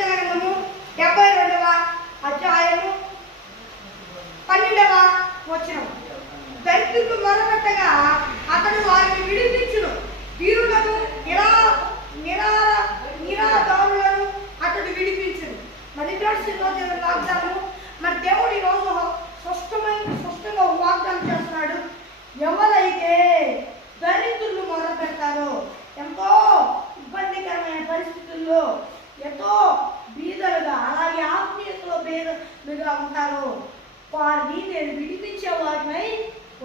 కీర్తన గ్రంథము 72వ అధ్యాయము 12వ వచనం. దరిద్రులు మొరపెట్టగా అతడు వారిని విడిపించును, వీరులను నిరాధారులను అతడు విడిపించును. మరి దేవుని వాగ్దానము, మరి దేవుడు ఈరోజు స్పష్టంగా వాగ్దానం చేస్తున్నాడు. ఎవరైతే దరిద్రులు మొరపెడతారో, ఎంతో ఇబ్బందికరమైన పరిస్థితుల్లో ఎంతో బీదలుగా అలాగే ఆత్మీయతలో బీదలుగా ఉంటారో వారిని నేను విడిపించే వారినై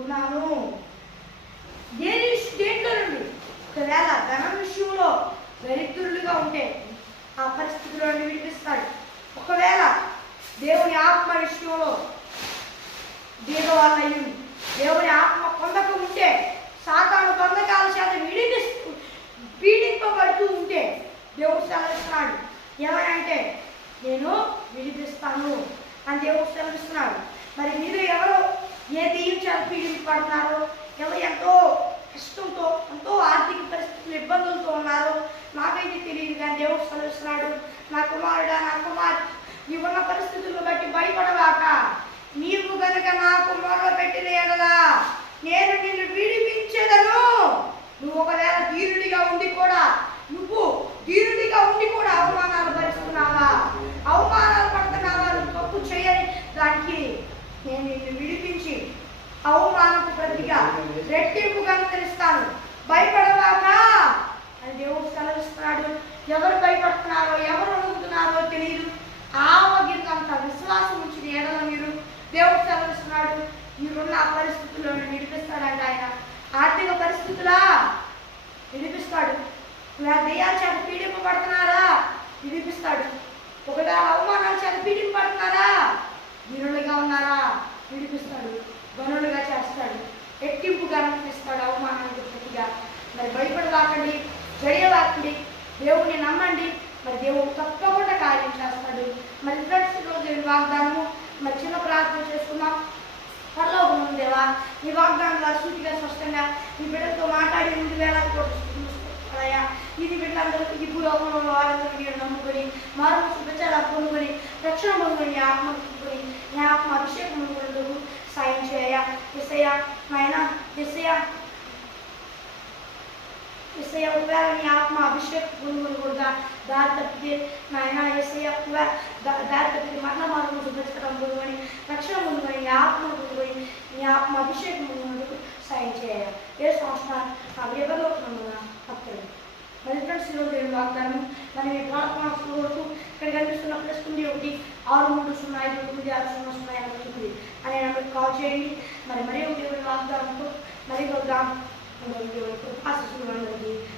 ఉన్నాను. దేంట్లో నుండి? ఒకవేళ ధనం విషయంలో దరిద్రులుగా ఉంటే ఆ పరిస్థితిలో విడిపిస్తాడు. ఒకవేళ దేవుని ఆత్మ విషయంలో బీదవాళ్ళయ్యి దేవుని ఆత్మ పొందక ఉంటే, సాతాను బంధకాల చేత పీడింపబడుతూ ఉంటే దేవుడు సెలవిస్తున్నాడు. ఏమనంటే నేను విడిపిస్తాను అని దేవుడు సెలవిస్తున్నాడు. మరి మీరు ఎవరు ఏ దెయ్యం చేత పీడింపబడుతున్నారో, ఎవరు ఎంతో కష్టంతో ఎంతో ఆర్థిక పరిస్థితులు ఇబ్బందులతో ఉన్నారో నాకైతే తెలియదు, కానీ దేవుడు సెలవిస్తున్నాడు. నా కుమారుడా, నా కుమార్, నీవున్న పరిస్థితులను బట్టి భయపడవాక, నీవు గనుక నాకు మొదలు పెట్టిన ఎడలా నేను నిన్ను విడిపించేదను. నువ్వు ఒకవేళ ధీరుడిగా ఉండి కూడా అవమానాలు భరిస్తున్నావా, అవమానాలు పడుతున్నావా, నువ్వు తప్పు చేయని దానికి నేను నిన్ను విడిపించి అవమానపు ప్రతిగా రెట్టింపుగా తెలుస్తాను. భయపడవాక అని దేవుడు సెలవిస్తున్నాడు. ఎవరు భయపడుతున్నారో, ఎవరు అడుగుతున్నారో తెలియదు. ఆవగిరినంత విశ్వాసం ఉంచిన ఏడల మీరు దేవుడు సెలవిస్తున్నాడు. మీరున్న ఆ పరిస్థితుల్లో విడిపిస్తాడంట. ఆయన ఆర్థిక పరిస్థితులా విడిపిస్తాడు. దెయ్యాల చేత పీడింపబడుతున్నారా, విడిపిస్తాడు. ఒకవేళ అవమానాల చేత పీడింపబడుతున్నారా, వీరులుగా ఉన్నారా, విడిపిస్తాడు. గనులుగా చేస్తాడు, ఎట్టింపుగా అనిపిస్తాడు అవమానానికి ప్రతిగా. మరి భయపడవాకండి, జయవాకండి, దేవుణ్ణి నమ్మండి. మరి దేవుడు తప్పకుండా కార్యం చేస్తాడు. మరి ఫ్రెండ్స్, ఈరోజు వాగ్దానము మరి చిన్న ప్రార్థన చేసుకున్నాం. పరలోకం దేవా, ఈ వాగ్దానంలో సూటిగా స్పష్టంగా ఈ బిడ్డలతో మాట్లాడి 8,000 కోట్లు ఇది బిడ్డలందరూ ఈ భూలోకంలో వారందరూ మీరు నమ్ముకొని మారు శుభచారా పొందుకొని రక్షణ పొందుకొని నీ ఆత్మ పొందుకొని నీ ఆత్మ అభిషేకం పొందుకు సాయం చేయ. ఎస్ఐయా నాయన, ఎస్ఐయా ఒకవేళ నీ ఆత్మ అభిషేకం పొందుకొని కూడా దారి తప్పితే నాయన, ఎస్ఐయా దారి తప్పితే మరణ మార్గం శుభ్రచడం పొందుకొని రక్షణ పొందుకొని నీ ఆత్మ పొందుకొని నీ ఆత్మ అభిషేకం పొందుకు సాయం చేయ. ఏ సంవత్సరం నా ఎవరిలో తప్పదు. మరి ఫ్రెండ్స్, ఈరోజు వాగ్దానం మరి మీ ప్రార్థన వరకు ఇక్కడ కనిపిస్తున్న +91 6305609 అనే నెంబర్కి కాల్ చేయండి. మరి దేవుడి వాగ్దానంతో మరి ఆశీస్సులు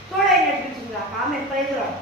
తోడై నడిపించింది. ఆమె ప్రైజ్